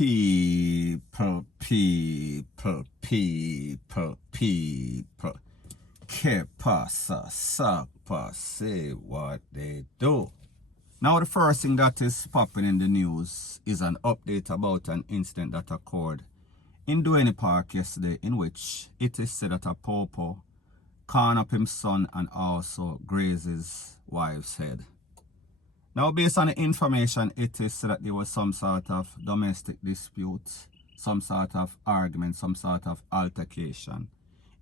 people. Que pasa, sapa, say what they do. Now the first thing that is popping in the news is an update about an incident that occurred in Duane Park yesterday, in which it is said that a popo cornered up his son and also grazed his wife's head. Now, based on the information, it is said that there was some sort of domestic dispute, some sort of argument, some sort of altercation,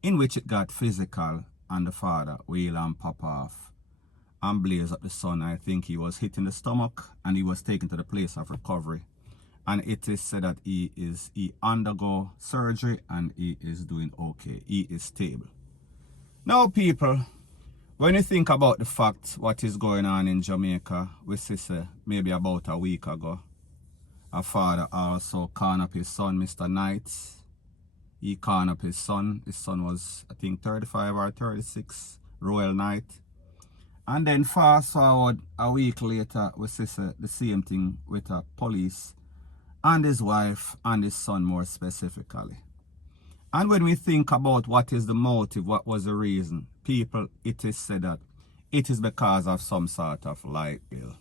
in which it got physical, and the father wheel and pop off and blaze up the son. I think he was hit in the stomach and he was taken to the place of recovery. And it is said that he undergo surgery and he is doing okay. He is stable. Now, people, when you think about the fact what is going on in Jamaica, we see maybe about a week ago, a father also cornered up his son, Mr. Knight. He cornered up his son. His son was, I think, 35 or 36, Royal Knight. And then fast forward a week later, we see the same thing with a police and his wife and his son more specifically. And when we think about what is the motive, what was the reason, people, it is said that it is because of some sort of light bill.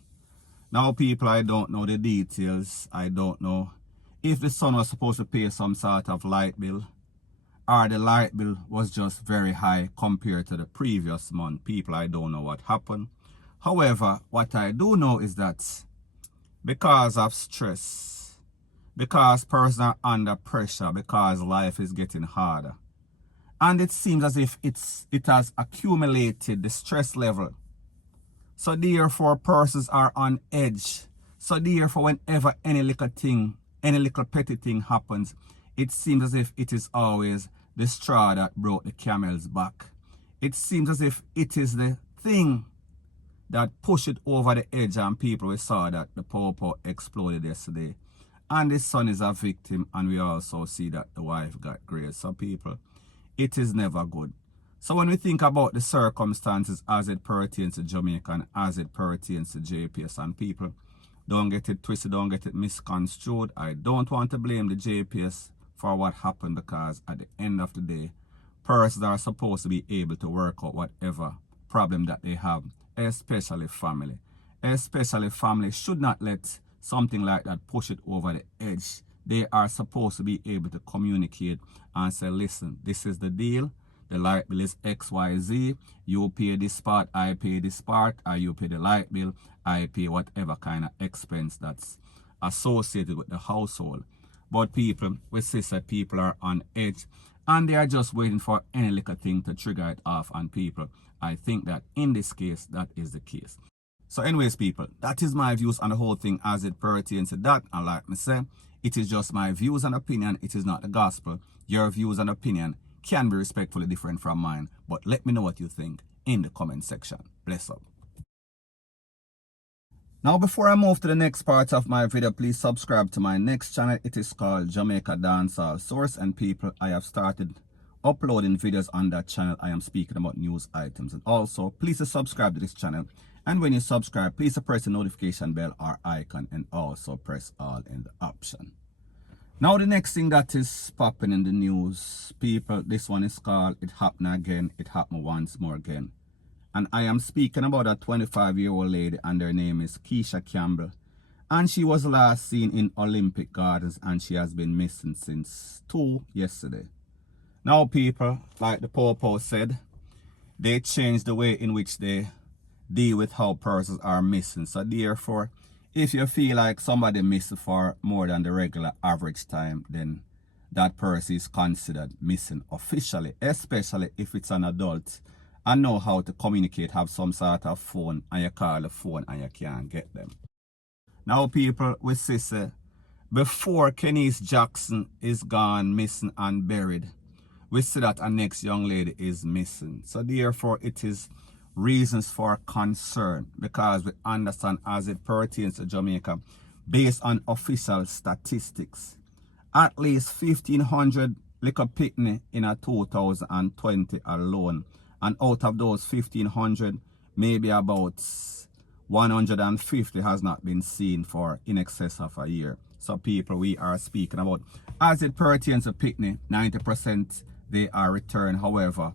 Now, people, I don't know the details. I don't know if the son was supposed to pay some sort of light bill or the light bill was just very high compared to the previous month. People, I don't know what happened. However, what I do know is that because of stress, because persons are under pressure, because life is getting harder, and it seems as if it has accumulated the stress level. So therefore, persons are on edge. So therefore, whenever any little thing, any little petty thing happens, it seems as if it is always the straw that broke the camel's back. It seems as if it is the thing that pushed it over the edge, and people, we saw that the popo exploded yesterday. And the son is a victim, and we also see that the wife got grazed. So people, it is never good. So when we think about the circumstances as it pertains to Jamaica and as it pertains to JPS, and people, don't get it twisted, don't get it misconstrued. I don't want to blame the JPS for what happened, because at the end of the day, persons are supposed to be able to work out whatever problem that they have, especially family. Especially family should not let something like that push it over the edge. They are supposed to be able to communicate and say, listen, this is the deal. The light bill is XYZ. You pay this part, I pay this part, or you pay the light bill, I pay whatever kind of expense that's associated with the household. But people, we see that people are on edge and they are just waiting for any little thing to trigger it off on people. I think that in this case, that is the case. So anyways, people, that is my views on the whole thing as it pertains to that. And like me say, it is just my views and opinion. It is not the gospel. Your views and opinion can be respectfully different from mine. But let me know what you think in the comment section. Bless up. Now, before I move to the next part of my video, please subscribe to my next channel. It is called Jamaica Dancehall Source. And people, I have started uploading videos on that channel. I am speaking about news items. And also, please subscribe to this channel. And when you subscribe, please press the notification bell or icon, and also press all in the option. Now, the next thing that is popping in the news, people, this one is called It Happened Again, It Happened Once More Again. And I am speaking about a 25-year-old lady, and her name is Keisha Campbell. And she was last seen in Olympic Gardens, and she has been missing since 2 yesterday. Now, people, like the Popo said, they changed the way in which they deal with how persons are missing. So therefore, if you feel like somebody missed for more than the regular average time, then that person is considered missing officially, especially if it's an adult and know how to communicate, have some sort of phone, and you call the phone and you can't get them. Now, people, we see before Kenise Jackson is gone, missing and buried, we see that our next young lady is missing. So therefore, it is reasons for concern, because we understand as it pertains to Jamaica, based on official statistics, at least 1,500 little picnic in a 2020 alone, and out of those 1,500, maybe about 150 has not been seen for in excess of a year. So people, we are speaking about. As it pertains to picnic, 90% they are returned. However,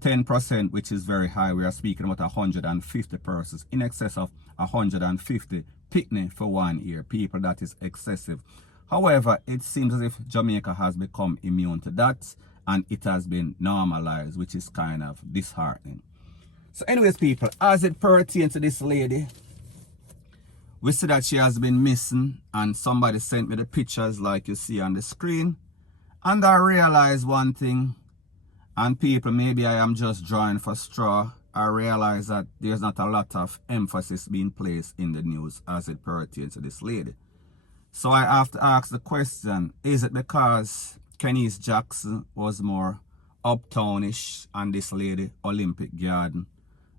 10%, which is very high, we are speaking about 150 persons, in excess of 150 picnic for 1 year. People, that is excessive. However, it seems as if Jamaica has become immune to that, and it has been normalized, which is kind of disheartening. So anyways, people, as it pertains to this lady, we see that she has been missing, and somebody sent me the pictures like you see on the screen. And I realized one thing, and people, maybe I am just drawing for straw. I realize that there's not a lot of emphasis being placed in the news as it pertains to this lady. So I have to ask the question, is it because Kenise Jackson was more uptownish and this lady Olympic Garden?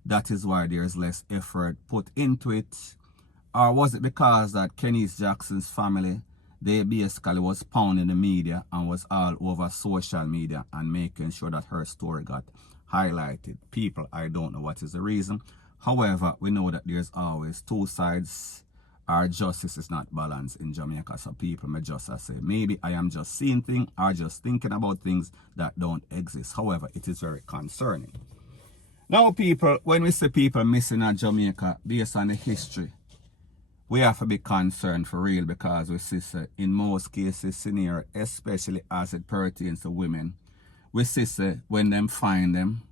That is why there's less effort put into it. Or was it because that Kenise Jackson's family, they basically was pounding the media and was all over social media and making sure that her story got highlighted? People, I don't know what is the reason. However, we know that there's always two sides. Our justice is not balanced in Jamaica. So people may just say, maybe I am just seeing things or just thinking about things that don't exist. However, it is very concerning. Now people, when we see people missing at Jamaica based on the history, we have to be concerned for real, because we see in most cases scenario, especially as it pertains to women, we see when them find them,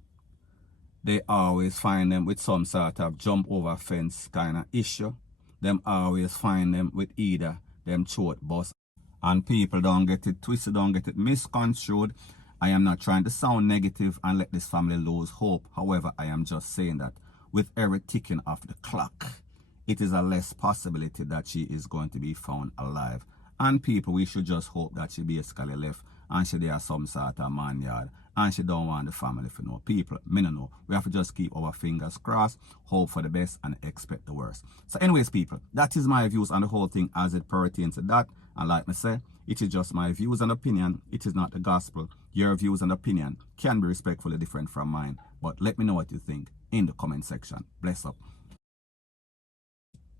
they always find them with some sort of jump over fence kind of issue. Them always find them with either them throat bust. And people, don't get it twisted, don't get it misconstrued. I am not trying to sound negative and let this family lose hope. However, I am just saying that with every ticking of the clock, it is a less possibility that she is going to be found alive. And people, we should just hope that she basically left and she there some sort of man yard and she don't want the family to know. People, me no know. We have to just keep our fingers crossed, hope for the best and expect the worst. So anyways, people, that is my views on the whole thing as it pertains to that. And like I say, it is just my views and opinion. It is not the gospel. Your views and opinion can be respectfully different from mine. But let me know what you think in the comment section. Bless up.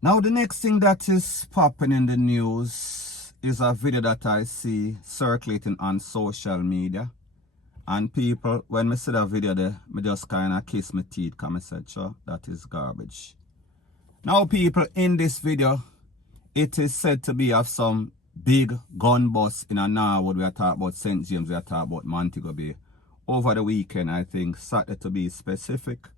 Now the next thing that is popping in the news is a video that I see circulating on social media. And people, when I see that video there, I just kind of kiss my teeth because I said, sure, that is garbage. Now people, in this video, it is said to be of some big gun bust in a Norwood. We are talking about St. James, we are talking about Montego Bay. Over the weekend, I think, Saturday to be specific.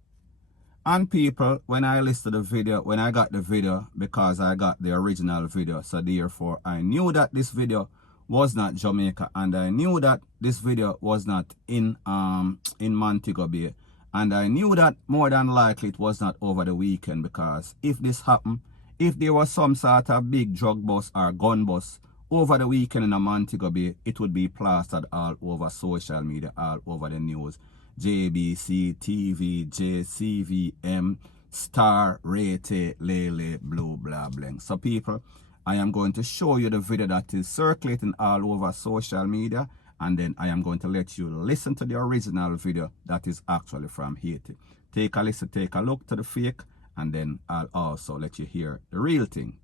And people, when I listened to the video, when I got the video, because I got the original video, so therefore I knew that this video was not Jamaica, and I knew that this video was not in Montego Bay, and I knew that more than likely it was not over the weekend, because if this happened, if there was some sort of big drug bust or gun bust over the weekend in Montego Bay, it would be plastered all over social media, all over the news. JBC, TV, JCVM, Star, Rate, Lele, Blue, blah, bling. So people, I am going to show you the video that is circulating all over social media, and then I am going to let you listen to the original video that is actually from Haiti. Take a listen, take a look to the fake, and then I'll also let you hear the real thing.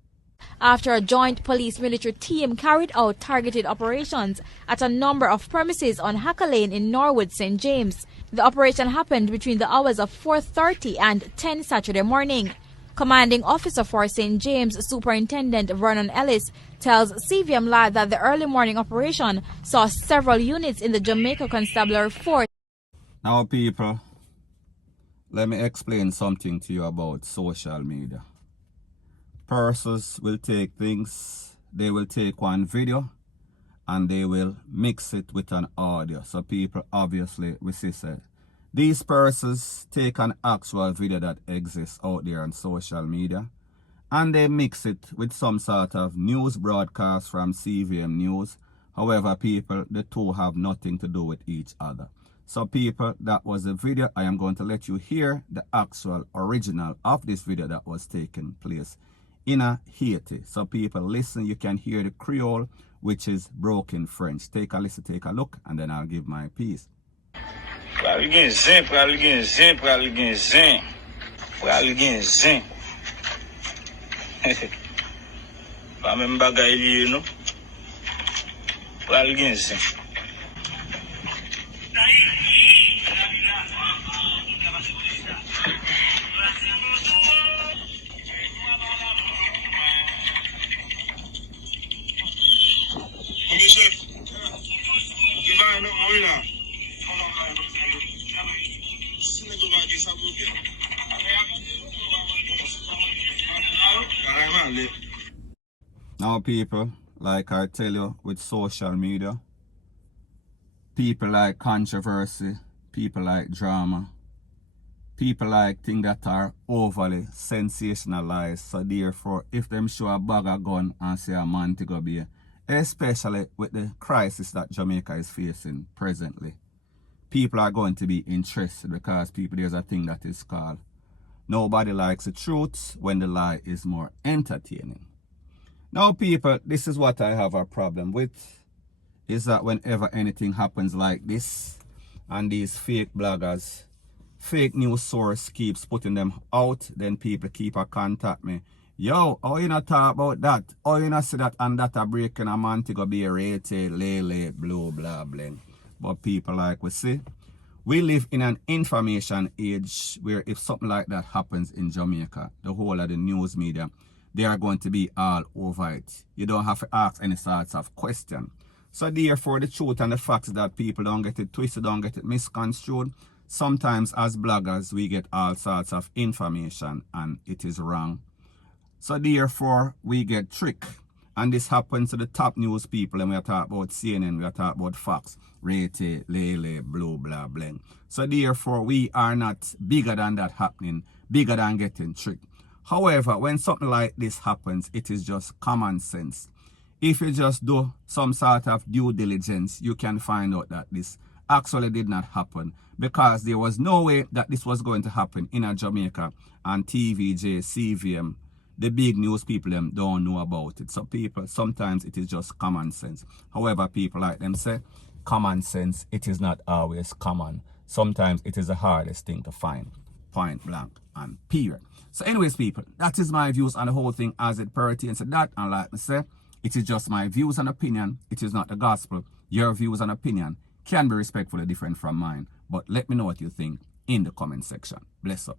After a joint police-military team carried out targeted operations at a number of premises on Hacker Lane in Norwood, St. James. The operation happened between the hours of 4:30 and 10 Saturday morning. Commanding Officer for St. James, Superintendent Vernon Ellis, tells CVM Live that the early morning operation saw several units in the Jamaica Constabulary Force. Now people, let me explain something to you about social media. Persons will take things, they will take one video and they will mix it with an audio. So people, obviously, we see these persons take an actual video that exists out there on social media and they mix it with some sort of news broadcast from CVM News. However, people, the two have nothing to do with each other. So people, that was the video. I am going to let you hear the actual original of this video that was taking place in Haiti. So people, listen, you can hear the Creole, which is broken French. Take a listen, take a look, and then I'll give my piece. I'm bagay you know. Well, against him. Now people, like I tell you, with social media, people like controversy, people like drama, people like things that are overly sensationalized. So therefore, if them show a bag of gun and say a man to go be, especially with the crisis that Jamaica is facing presently, people are going to be interested because people, there's a thing that is called nobody likes the truth when the lie is more entertaining. Now people, this is what I have a problem with, is that whenever anything happens like this and these fake bloggers, fake news source keeps putting them out, then people keep a contact me. Yo, how you not talk about that? How you not see that and that a breaking a man to go be rated, lele, blah, blah, blah. But people like we see, we live in an information age where if something like that happens in Jamaica, the whole of the news media, they are going to be all over it. You don't have to ask any sorts of question. So therefore, the truth and the facts that people don't get it twisted, don't get it misconstrued. Sometimes as bloggers, we get all sorts of information and it is wrong. So therefore, we get tricked. And this happens to the top news people, and we are talking about CNN, we are talking about Fox, Rete, Lele, blah, blah, blah. So therefore, we are not bigger than that happening, bigger than getting tricked. However, when something like this happens, it is just common sense. If you just do some sort of due diligence, you can find out that this actually did not happen, because there was no way that this was going to happen in a Jamaica, and TVJ, CVM, the big news people them don't know about it. So people, sometimes it is just common sense. However, people like them say, common sense, it is not always common. Sometimes it is the hardest thing to find. Point blank and period. So anyways, people, that is my views on the whole thing as it pertains to that. And like I say, it is just my views and opinion. It is not the gospel. Your views and opinion can be respectfully different from mine. But let me know what you think in the comment section. Bless up.